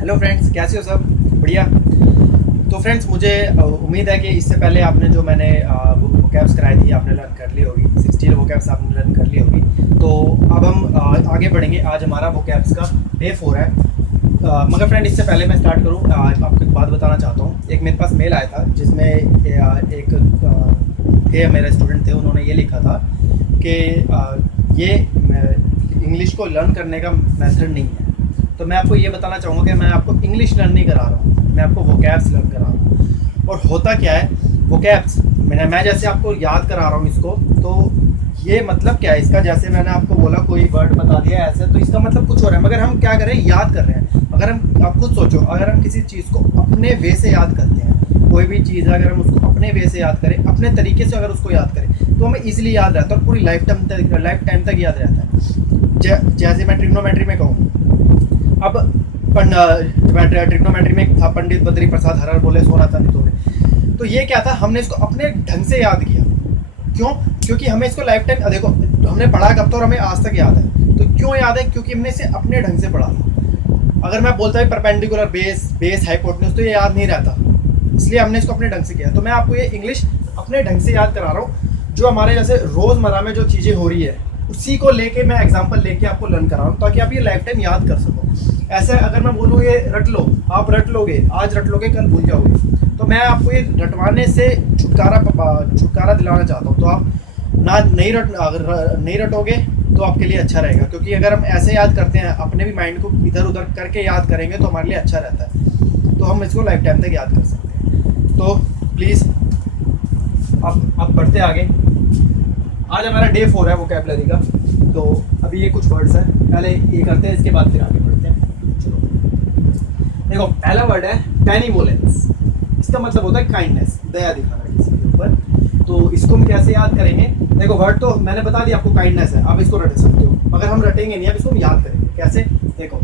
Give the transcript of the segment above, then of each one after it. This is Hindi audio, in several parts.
हेलो फ्रेंड्स, कैसे हो सब? बढ़िया। तो फ्रेंड्स, मुझे उम्मीद है कि इससे पहले आपने जो मैंने वोकैब्स कराई थी आपने लर्न कर ली होगी। 60 वोकैब्स आपने लर्न कर ली होगी। तो अब हम आगे बढ़ेंगे। आज हमारा वोकैब्स का डे 4 है। मगर फ्रेंड, इससे पहले मैं स्टार्ट करूँ, आपको एक बात बताना चाहता हूँ। एक मेरे पास मेल आया था जिसमें एक थे मेरे स्टूडेंट थे, उन्होंने ये लिखा था कि ये इंग्लिश को लर्न करने का मेथड नहीं है। तो मैं आपको ये बताना चाहूँगा कि मैं आपको इंग्लिश लर्न नहीं करा रहा हूँ, मैं आपको वोकैब्स लर्न करा रहा हूँ। और होता क्या है वोकैब्स, मैं जैसे आपको याद करा रहा हूँ इसको, तो ये मतलब क्या है इसका? जैसे मैंने आपको बोला कोई वर्ड बता दिया ऐसे, तो इसका मतलब कुछ हो रहा है, मगर हम क्या कर रहे हैं, याद कर रहे हैं। अगर हम, आप खुद सोचो, अगर हम किसी चीज़ को अपने वे से याद करते हैं, कोई भी चीज़ अगर हम उसको अपने वे से याद करें, अपने तरीके से अगर उसको याद करें, तो हमें ईजिली याद रहता है और पूरी लाइफ टाइम तक याद रहता है। जैसे मैं ट्रिग्नोमेट्री में कहूँ, अब ट्रिग्नोमेट्री में था पंडित बद्री प्रसाद हरर बोले सोना चांदी तोड़े। तो ये क्या था, हमने इसको अपने ढंग से याद किया। क्यों? क्योंकि हमें इसको लाइफ टाइम, देखो हमने पढ़ा कब, तो और हमें आज तक याद है। तो क्यों याद है? क्योंकि हमने इसे अपने ढंग से पढ़ा था। अगर मैं बोलता है परपेंडिकुलर बेस हाइपोटेन्यूज, तो ये याद नहीं रहता, इसलिए हमने इसको अपने ढंग से किया। तो मैं आपको ये इंग्लिश अपने ढंग से याद करा रहा हूँ। जो हमारे जैसे रोज़मर्रा में जो चीज़ें हो रही है, उसी को लेके मैं एग्जांपल लेके आपको लर्न करा रहा हूँ, ताकि आप ये लाइफ टाइम याद कर सको। ऐसे अगर मैं बोलूँ ये रट लो, आप रट लोगे, आज रट लोगे कल भूल जाओगे। तो मैं आपको ये रटवाने से छुटकारा दिलाना चाहता हूँ। तो आप अगर नहीं रटोगे तो आपके लिए अच्छा रहेगा, क्योंकि अगर हम ऐसे याद करते हैं, अपने भी माइंड को इधर उधर करके याद करेंगे, तो हमारे लिए अच्छा रहता है। तो हम इसको लाइफ टाइम तक याद कर सकते हैं। तो प्लीज़ अब बढ़ते आगे। आज हमारा डे 4 है वोकैबुलरी का। तो अभी ये कुछ वर्ड्स हैं, पहले ये करते हैं, इसके बाद फिर आगे बढ़ते हैं। चलो देखो, पहला वर्ड है बेनिवोलेंस। इसका मतलब होता है काइंडनेस, दया दिखाना किसी के ऊपर। तो इसको हम कैसे याद करेंगे? देखो, वर्ड तो मैंने बता दिया आपको, काइंडनेस है, आप इसको रट सकते हो, मगर हम रटेंगे नहीं, अब इसको हम याद करेंगे। कैसे? देखो,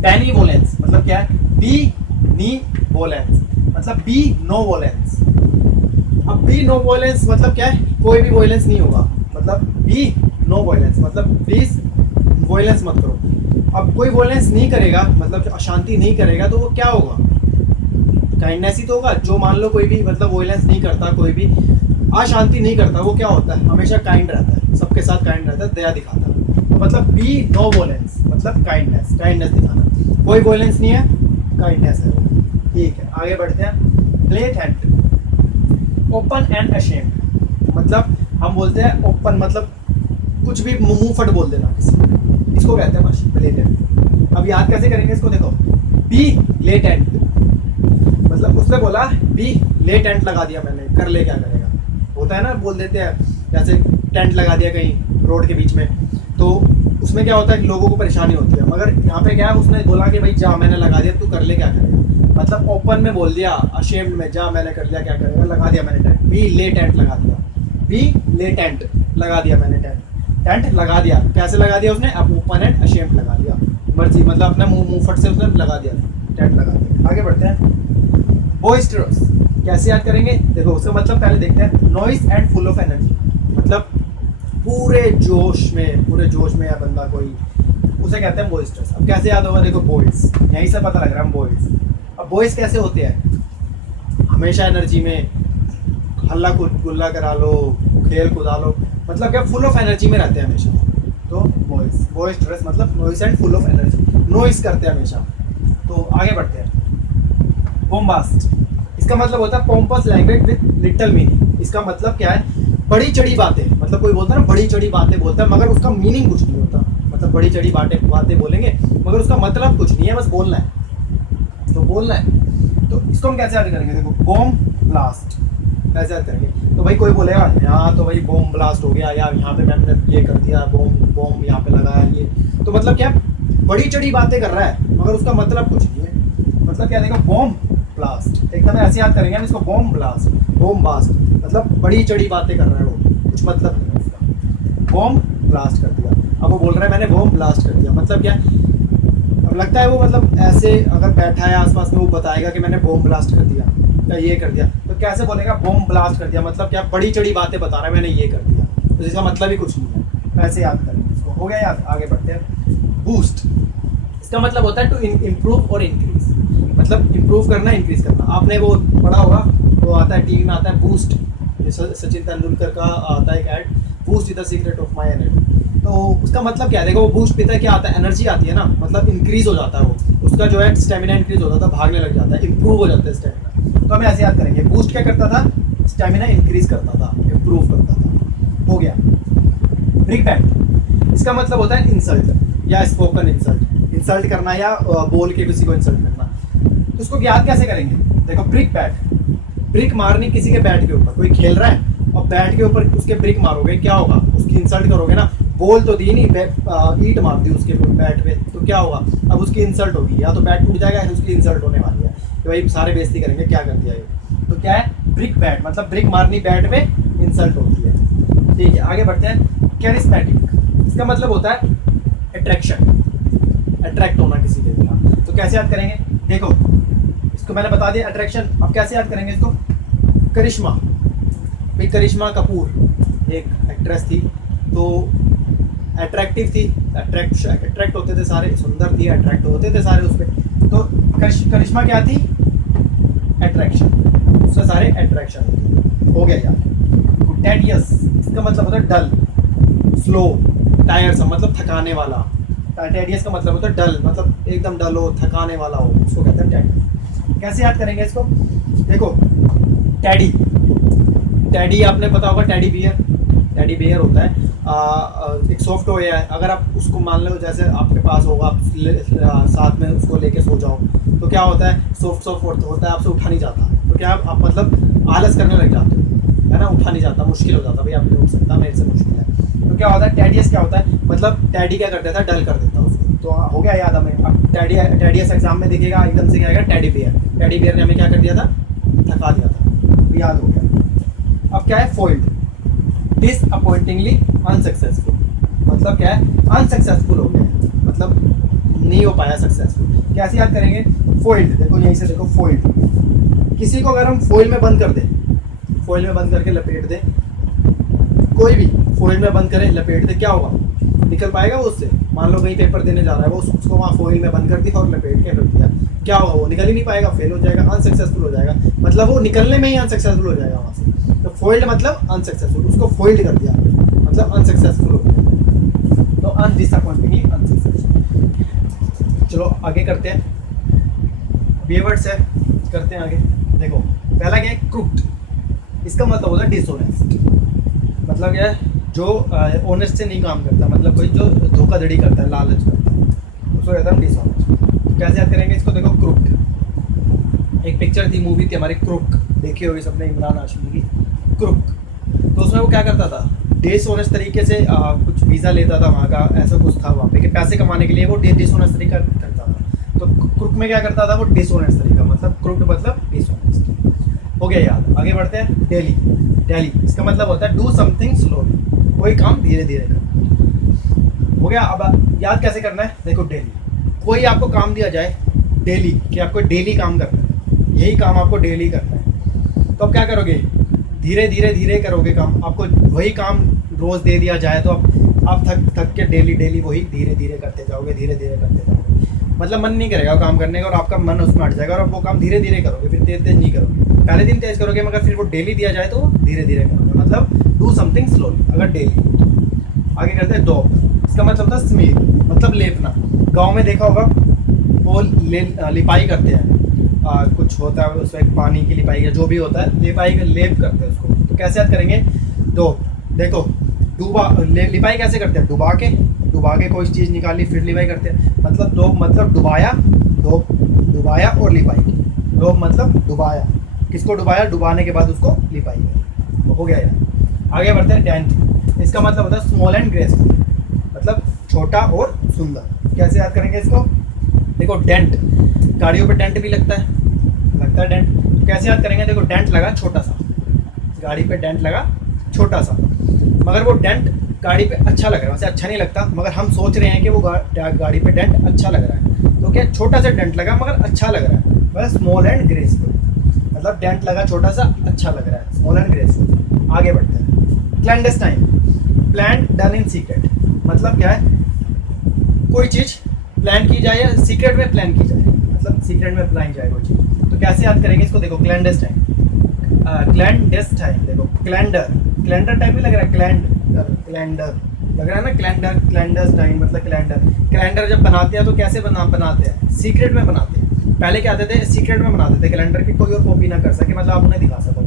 बेनिवोलेंस मतलब क्या है? बी नी वोलेंस मतलब बी नो वोलेंस। अब बी नो वोलेंस मतलब क्या है? कोई भी वोलेंस नहीं होगा, मतलब बी नो वोलेंस मतलब प्लीज वोलेंस मत करो। अब कोई वोलेंस नहीं करेगा, मतलब अशांति नहीं करेगा, तो वो क्या होगा? काइंडनेस ही तो होगा। जो मान लो कोई भी मतलब वोलेंस नहीं करता, कोई भी अशांति नहीं करता, वो क्या होता है? हमेशा काइंड रहता है, सबके साथ काइंड रहता है, दया दिखाता है। तो मतलब बी नो वोलेंस मतलब काइंडनेस दिखाना। कोई वोलेंस नहीं है, काइंडनेस है। ठीक है, आगे बढ़ते हैं। ब्लेटेंट, ओपन एंड अशेम्ड मतलब हम बोलते हैं ओपन, मतलब कुछ भी मुंह फट बोल देना किसी को, इसको कहते हैं बस ब्लेटेंट। अब याद कैसे करेंगे इसको? देखो, बी लेटेंट मतलब उसने बोला बी लेटेंट लगा दिया मैंने, कर ले क्या करेगा? होता है ना, बोल देते हैं, जैसे टेंट लगा दिया कहीं रोड के बीच में, तो उसमें क्या होता है कि लोगों को परेशानी होती है। मगर यहाँ पे क्या है, उसने बोला कि भाई जा, मैंने लगा दिया, तू कर ले क्या करेगा? मतलब ओपन में बोल दिया, अशेम्ड में जा, मैंने कर लिया क्या करेगा, लगा दिया मैंने टेंट। बी ले टेंट लगा दिया, बी ले टेंट लगा दिया मैंने, टेंट लगा दिया। कैसे लगा दिया उसने? अब ओपन एंड अशेम्ड लगा दिया, मर्जी मतलब अपने मुंह फट से उसने लगा दिया, टेंट लगा दिया। आगे बढ़ते हैं। बॉइस्टरस कैसे याद करेंगे? देखो, उसका मतलब पहले देखते हैं। Noise and full of energy मतलब पूरे जोश में है बंदा कोई, उसे कहते हैं बॉइस्टरस। अब कैसे याद होगा? देखो, बॉयज, यहीं से पता लग रहा है, हम बॉयज। अब बॉयज कैसे होते हैं? हमेशा एनर्जी में, हल्ला गुल्ला करा लो, खेल कुदा लो, मतलब क्या, फुल ऑफ एनर्जी में रहते हैं हमेशा। तो बॉयस्टरस मतलब noise and full of energy, noise करते हैं हमेशा। तो आगे बढ़ते हैं। बोम्बास्ट, इसका मतलब होता है पोम्पस लैंग्वेज विद लिटिल मीनिंग। इसका मतलब क्या है? बड़ी चढ़ी बातें, मतलब कोई बोलता है ना बड़ी चढ़ी बातें बोलता है, मगर उसका मीनिंग कुछ नहीं होता। मतलब बड़ी चढ़ी बातें बोलेंगे, मगर उसका मतलब कुछ नहीं है, बस बोलना है, तो बोलना है। तो इसको हम कैसे याद करेंगे? देखो, बॉम्ब ब्लास्ट कैसे याद करेंगे? तो भाई कोई बोलेगा यहाँ तो भाई बॉम्ब ब्लास्ट हो गया, या यहाँ पे मैंने ये कर दिया, बॉम्ब यहाँ पे लगाया, ये तो मतलब क्या, बड़ी चढ़ी बातें कर रहा है, मगर उसका मतलब कुछ नहीं है। मतलब क्या? देखो, बॉम्ब ब्लास्ट एकदम ऐसे याद करेंगे हम इसको, बॉम्ब बास्ट मतलब बड़ी चढ़ी बातें कर रहा है वो, कुछ मतलब नहीं है उसका। बॉम्ब ब्लास्ट कर दिया, अब वो बोल रहा है मैंने बॉम्ब ब्लास्ट कर दिया, मतलब क्या? अब लगता है वो मतलब ऐसे अगर बैठा है आसपास में, वो बताएगा कि मैंने बॉम्ब ब्लास्ट कर दिया या ये कर दिया, तो कैसे बोलेगा? बॉम्ब ब्लास्ट कर दिया मतलब क्या? बड़ी चढ़ी बातें बता रहा है, मैंने ये कर दिया, तो जिसका मतलब ही कुछ नहीं है। ऐसे याद करेंगे इसको। हो गया याद? आगे बढ़ते हैं। बूस्ट, इसका मतलब होता है टू इम्प्रूव और इंक्रीज, मतलब इम्प्रूव करना, इंक्रीज करना। आपने वो पढ़ा होगा, वो आता है टीवी में, आता है बूस्ट, सचिन तेंदुलकर का आता है एक add, boost is the secret of my energy. तो उसका मतलब क्या है, देखो वो बूस्ट पीता है, क्या आता है, एनर्जी आती है ना, मतलब इंक्रीज हो जाता है वो, उसका जो है स्टेमिना इंक्रीज हो जाता है, भागने लग जाता है, इंप्रूव हो जाता है स्टेमिना। तो हमें ऐसे याद करेंगे, बूस्ट क्या करता था, स्टेमिना इंक्रीज करता था, इंप्रूव करता था। हो गया। ब्रिकबैट, इसका मतलब होता है इंसल्ट या स्पोकन इंसल्ट, इंसल्ट करना या बोल के किसी को इंसल्ट करना। तो उसको याद कैसे करेंगे, देखो ब्रिकबैट, ब्रिक मारनी किसी के बैट के ऊपर, कोई खेल रहा है और बैट के ऊपर उसके ब्रिक मारोगे, क्या होगा, उसकी इंसल्ट करोगे ना, बॉल तो दी नहीं, ईट मार दी उसके बैट पे, तो क्या होगा, अब उसकी इंसल्ट होगी, या तो बैट टूट जाएगा या उसकी इंसल्ट होने वाली है कि भाई सारे बेइज्जती करेंगे, क्या कर दिया ये। तो क्या है, ब्रिक बैट, मतलब ब्रिक मारनी बैट पे, इंसल्ट होती है। ठीक है, आगे बढ़ते हैं। कैरिस्मेटिक, इसका मतलब होता है अट्रैक्शन, अट्रैक्ट होना किसी के बिना। तो कैसे याद करेंगे, देखो इसको मैंने बता दिया अट्रैक्शन, अब कैसे याद करेंगे इसको, करिश्मा, भाई करिश्मा कपूर एक एक्ट्रेस थी, तो अट्रैक्टिव थी, अट्रैक्ट होते थे सारे, सुंदर थी, अट्रैक्ट होते थे सारे उस पर। तो करिश्मा क्या थी, अट्रैक्शन, उससे सारे अट्रैक्शन होते थे। हो गया यार। टेडियस, इसका मतलब होता है डल, स्लो, टायरसम, मतलब थकाने वाला। टेडियस का मतलब होता है डल, मतलब एकदम डल हो, थकाने वाला हो, उसको कहते हैं टेडियस। कैसे याद करेंगे इसको, देखो टेडी, टेडी आपने पता होगा, टेडी बियर, टेडी बियर होता है एक सॉफ्ट टॉय है, अगर आप उसको मान लो जैसे आपके पास होगा, आप साथ में उसको लेके सो जाओ, तो क्या होता है, सॉफ्ट सॉफ्ट होता है, आपसे उठा नहीं जाता, तो क्या आप मतलब आलस करने लग जाते हो, है ना, उठा नहीं जाता, मुश्किल हो जाता, भाई आप नहीं उठ सकता, मेरे से मुश्किल है। तो क्या होता है, टेडियस क्या होता है, मतलब टेडी क्या कर देता है, डल कर देता है उसको। तो हो गया याद हमें। अब टेडियस एग्जाम में दिखेगा, एकदम से क्या आएगा, टेडी बियर, टेडी बियर ने हमें क्या कर दिया था, थका दिया था, तो याद हो गया। अब क्या है, फोइल्ड, डिसअपॉइंटिंगली अनसक्सेसफुल, मतलब क्या है, अनसक्सेसफुल हो गया, मतलब नहीं हो पाया सक्सेसफुल। कैसे याद करेंगे, फोइल्ड, देखो यहीं से देखो फोइल्ड, किसी को अगर हम फोइल में बंद कर दें, फोइल में बंद करके लपेट दें, कोई भी फोइल में बंद करें, लपेट दे, क्या होगा, निकल पाएगा वो उससे। मान लो कहीं पेपर देने जा रहा है, वो उसको वहाँ फोइल में बंद कर दिया और लपेट के रख दिया, क्या होगा, वो निकल ही नहीं पाएगा, फेल हो जाएगा, अनसक्सेसफुल हो जाएगा, मतलब वो निकलने में ही अनसक्सेसफुल हो जाएगा वहाँ से। तो फोइल्ड मतलब अनसक्सेसफुल, उसको फोइल्ड कर दिया मतलब अनसक्सेसफुल हो गया, तो अनडिसअपॉइंटिंगली अनसक्सेसफुल। चलो आगे करते हैं, कीवर्ड्स है, करते हैं आगे। देखो पहला क्या है, क्रूक्ड, इसका मतलब होता है डिसऑनेस्ट, मतलब क्या है, जो ऑनेस्ट से नहीं काम करता, मतलब कोई जो धोखाधड़ी करता है, लालच करता है, उसको कहता है डिसऑनेस्ट। कैसे याद करेंगे इसको, देखो क्रूक, एक पिक्चर थी, मूवी थी हमारी क्रूक, देखी होगी सबने, इमरान हाशमी की क्रूक। तो उसमें वो क्या करता था, डिसऑनेस्ट तरीके से कुछ वीज़ा लेता था वहाँ का, ऐसा कुछ था वहाँ पे कि पैसे कमाने के लिए वो डिसऑनेस्ट तरीका करता था। तो क्रूक में क्या करता था वो, डिसऑनेस्ट तरीका, मतलब क्रूक मतलब डिसऑनेस्ट। हो गया याद, आगे बढ़ते हैं। डेली, डेली इसका मतलब होता है डू समथिंग स्लोली, कोई काम धीरे धीरे करना। हो गया। अब याद कैसे करना है, देखो डेली, कोई आपको काम दिया जाए डेली, कि आपको डेली काम करना है, यही काम आपको डेली करना है, तो आप क्या करोगे, धीरे धीरे धीरे करोगे काम। आपको वही काम रोज़ दे दिया जाए तो आप थक थक के डेली डेली वही धीरे धीरे करते जाओगे, धीरे धीरे करते जाओगे, मतलब मन नहीं करेगा काम करने का, और आपका मन उसमें हट जाएगा, और आप वो काम धीरे धीरे करोगे, फिर तेज तेज नहीं करोगे, पहले दिन तेज करोगे, मगर फिर वो डेली दिया जाए तो धीरे धीरे करोगे, मतलब डू समथिंग स्लोली अगर डेली। आगे करते हैं डॉब, इसका मतलब होता है स्मीर, मतलब लेपना। गांव में देखा होगा वो लिपाई करते हैं, कुछ होता है उसमें पानी की लिपाई या जो भी होता है, लिपाई का लेप करते हैं उसको। तो कैसे याद करेंगे, डॉब, देखो डूबा, लिपाई कैसे करते हैं, डुबा के कोई चीज़ निकाली फिर लिपाई करते हैं, मतलब डॉब मतलब डुबाया, डॉब डुबाया और लिपाई की, डॉब मतलब डुबाया, किसको डुबाया, डुबाने के बाद उसको लिपाई करी। तो हो गया यार। आगे बढ़ते हैं। डेंट, इसका मतलब होता है स्मॉल एंड ग्रेसफुल, मतलब छोटा और सुंदर। कैसे याद करेंगे इसको, देखो डेंट, गाड़ियों पे डेंट भी लगता है डेंट, तो कैसे याद करेंगे, देखो डेंट लगा छोटा सा, गाड़ी पे डेंट लगा छोटा सा, मगर वो डेंट गाड़ी पे अच्छा लग रहा है, वैसे अच्छा नहीं लगता, मगर हम सोच रहे हैं कि वो गाड़ी पे डेंट अच्छा लग रहा है, तो क्या छोटा सा डेंट लगा मगर अच्छा लग रहा है, बस स्मॉल एंड ग्रेसफुल, मतलब डेंट लगा छोटा सा, अच्छा लग रहा है, स्मॉल एंड ग्रेसफुल। आगे बढ़ते हैं। Clandestine, plan done in secret, मतलब क्या है, कोई चीज़ प्लान की जाए या सीक्रेट में प्लान की जाए, मतलब सीक्रेट में प्लान जाए वो चीज़। तो कैसे याद करेंगे इसको, देखो क्लैंडस्टाइन, क्लैंडस्टाइन, देखो कैलेंडर, कैलेंडर टाइप भी लग रहा है, कैलेंडर लग रहा है ना, कैलेंडर, क्लैंडस्टाइन मतलब कैलेंडर। कैलेंडर जब बनाते हैं तो कैसे बनाते हैं, सीक्रेट में बनाते हैं। पहले क्या आते थे, सीक्रेट में बनाते थे कैलेंडर की, कोई और कॉपी ना कर सके, मतलब आप उन्हें दिखा सको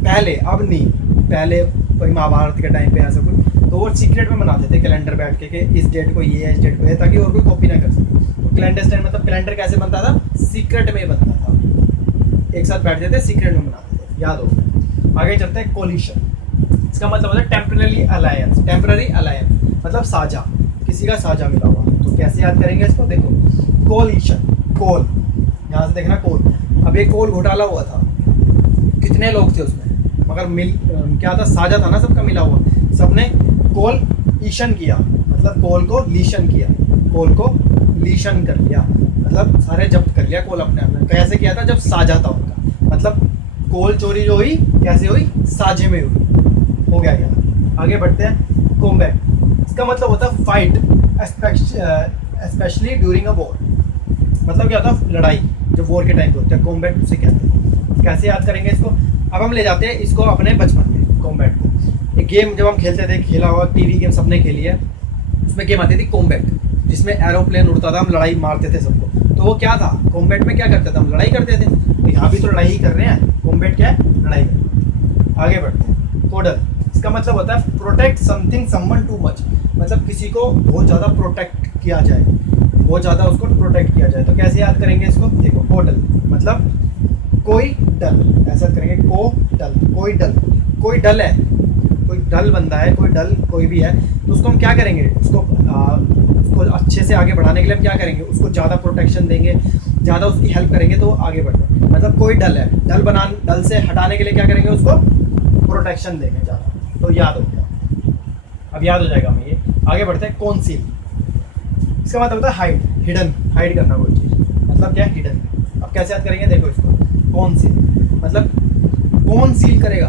पहले, अब नहीं, पहले कोई महाभारत के टाइम पे ऐसा कुछ, तो वो सीक्रेट में बनाते थे कैलेंडर बैठ के कि इस डेट को ये है, इस डेट को है, ताकि और कोई कॉपी ना कर सके। तो क्लैंडस्टाइन मतलब कैलेंडर कैसे बनता था, सीक्रेट में बनता था, एक साथ बैठते थे सीक्रेट में बनाते थे, याद हो गया। आगे चलते हैं कोलिशन, इसका मतलब होता है टेम्पररी अलायंस, टेम्पररी अलायंस मतलब साझा, किसी का साझा मिला हुआ। तो कैसे याद करेंगे इसको, देखो कोलिशन, कोल, यहाँ से देखना कोल, अब ये कोल घोटाला हुआ था, कितने लोग थे उसमें, मगर मिल क्या था, साझा था ना, सबका मिला हुआ, सबने कोल ईशन किया, मतलब कोल को लीशन किया, कोल को लीशन कर लिया, मतलब सारे जब्त कर लिया कोल अपने अपने। कैसे किया था, जब साझा था उनका, मतलब कोल चोरी जो हुई कैसे हुई, साझे में हुई, हो गया क्या। आगे बढ़ते हैं, कॉम्बैट, इसका मतलब होता है fight, specially during a war, मतलब क्या होता है, लड़ाई जो वॉर के टाइम पे होती है, कॉम्बैट उसे कहते हैं। कैसे याद करेंगे इसको, अब हम ले जाते हैं इसको अपने बचपन में, कॉम्बैट को। एक गेम जब हम खेलते थे, खेला हुआ टीवी गेम सबने खेली है, उसमें गेम आती थी कॉम्बैट, जिसमें एरोप्लेन उड़ता था, हम लड़ाई मारते थे सबको। तो वो क्या था, कॉम्बैट में क्या करते थे, हम लड़ाई करते थे। तो यहाँ भी तो लड़ाई ही कर रहे हैं, कॉम्बैट क्या है, लड़ाई कर रहे हैं। आगे बढ़ते हैं, कोडल, इसका मतलब होता है protect something someone too much, मतलब किसी को बहुत ज़्यादा प्रोटेक्ट किया जाए, बहुत ज़्यादा उसको प्रोटेक्ट किया जाए। तो कैसे याद करेंगे इसको, देखो कोडल मतलब कोई डल, ऐसा करेंगे, को डल, कोई डल, कोई डल है, कोई डल बंदा है, कोई डल कोई भी है, तो उसको हम क्या करेंगे, उसको अच्छे से आगे बढ़ाने के लिए हम क्या करेंगे, उसको ज़्यादा प्रोटेक्शन देंगे, ज़्यादा उसकी हेल्प करेंगे तो आगे बढ़ेगा। मतलब कोई डल है, डल से हटाने के लिए क्या करेंगे, उसको प्रोटेक्शन देंगे ज़्यादा। तो याद हो गया, अब याद हो जाएगा हमें ये। आगे बढ़ते हैं, कॉन्सील, इसका मतलब होता है हाइड, हिडन, हाइड करना कोई चीज़, मतलब क्या है, हिडन। अब कैसे याद करेंगे, देखो इसको, कॉन्सील मतलब कौन सील करेगा,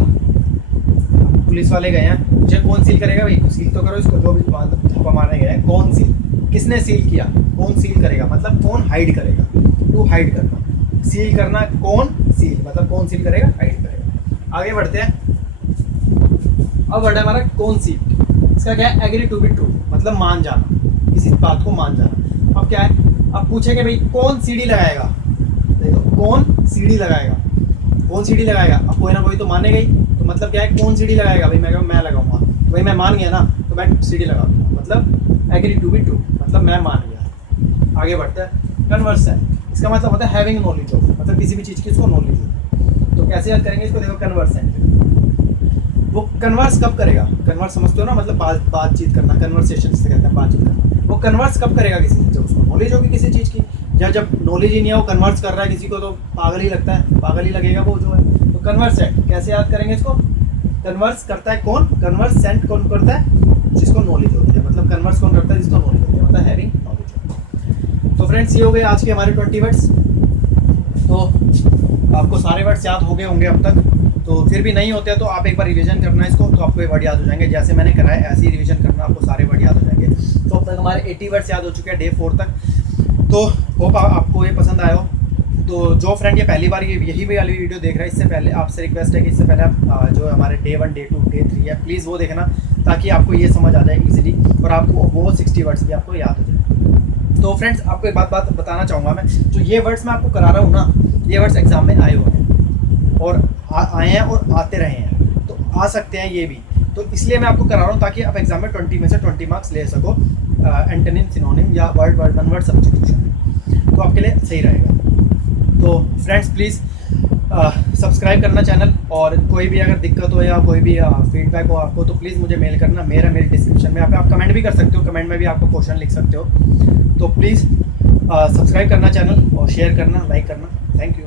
पुलिस वाले गए हैं, मुझे कौन सील करेगा, भाई सील तो करो इसको, जो भी छापा मारने गए हैं, कौन सील, किसने सील किया, कौन सील करेगा, मतलब कौन हाइड करेगा, टू हाइड करना, सील करना, कौन सील मतलब कौन सील करेगा, हाइड करेगा। आगे बढ़ते हैं, अब वर्ड है हमारा कौन सील, इसका क्या है, एग्री टू बी ट्रू, मतलब मान जाना, किसी बात को मान जाना। अब क्या है, अब पूछेंगे भाई कौन सीढ़ी लगाएगा, देखो कौन सीढ़ी लगाएगा, कौन सीढ़ी लगाएगा, अब कोई ना कोई तो मानेगा ही, तो मतलब क्या है, कौन सीढ़ी लगाएगा, भाई मैं लगाऊंगा, भाई मैं मान गया ना, तो मैं सीढ़ी लगा दूंगा, मतलब एग्री टू बी ट्रू, मतलब मैं मान गया। आगे बढ़ता है, कन्वर्सेंट, इसका मतलब होता है हैविंग नॉलेज ऑफ, मतलब किसी भी चीज़ की उसको नॉलेज हो। तो कैसे याद करेंगे इसको, देखो कन्वर्सेंट, वो कन्वर्स कब करेगा, कन्वर्स समझते हो ना, मतलब बातचीत करना, कन्वर्सेशन से कहते हैं बातचीत करना। वो कन्वर्स कब करेगा किसी से, जब उसको नॉलेज होगी किसी चीज़ की, या जब नॉलेज ही नहीं है वो कन्वर्स कर रहा है किसी को, तो पागल ही लगता है, पागल ही लगेगा वो जो है। तो कन्वर्सेंट, कैसे याद करेंगे इसको, कन्वर्स करता है कौन, कन्वर्सेंट कौन करता है, जिसको नॉलेज होती है, मतलब कन्वर्स कौन करता है, जिसको नॉलेज होती है, मतलब हैविंग नॉलेज होती है। तो फ्रेंड्स ये हो गए आज के हमारे 20 वर्ड्स। तो आपको सारे वर्ड्स याद हो गए होंगे अब तक, तो फिर भी नहीं होते हैं तो आप एक बार रिवीजन करना इसको, तो आपको ये वर्ड याद हो जाएंगे, जैसे मैंने करा है ऐसे ही रिवीजन करना, आपको सारे वर्ड याद हो जाएंगे। तो अब तक हमारे 80 वर्ड्स याद हो चुके हैं डे 4 तक। तो होप आपको ये पसंद आया हो। तो जो फ्रेंड ये पहली बार यही वाली वीडियो देख रहा है, इससे पहले आपसे रिक्वेस्ट है कि इससे पहले आप जो हमारे डे 1, डे 2, डे 3 है, प्लीज़ वो देखना, ताकि आपको ये समझ आ जाए ईजिली, और आपको वो 60 वर्ड्स भी आपको याद हो जाए। तो फ्रेंड्स आपको एक बात बताना चाहूँगा मैं, जो ये वर्ड्स मैं आपको करा रहा हूँ ना, ये वर्ड्स एग्जाम में आए हुए हैं, और आए हैं और आते रहे हैं, तो आ सकते हैं ये भी, तो इसलिए मैं आपको करा रहा हूँ ताकि आप एग्जाम में 20 में से 20 मार्क्स ले सको, एंटोनिम, सिनोनिम या वर्ड वन वर्ड सब्स्टिट्यूशन, तो आपके लिए सही रहेगा। तो फ्रेंड्स प्लीज़ सब्सक्राइब करना चैनल, और कोई भी अगर दिक्कत हो या कोई भी फीडबैक हो आपको, तो प्लीज़ मुझे मेल करना, मेरा मेल डिस्क्रिप्शन में आप कमेंट भी कर सकते हो, कमेंट में भी आपको क्वेश्चन लिख सकते हो। तो प्लीज़ सब्सक्राइब करना चैनल, और शेयर करना, लाइक करना। Thank you.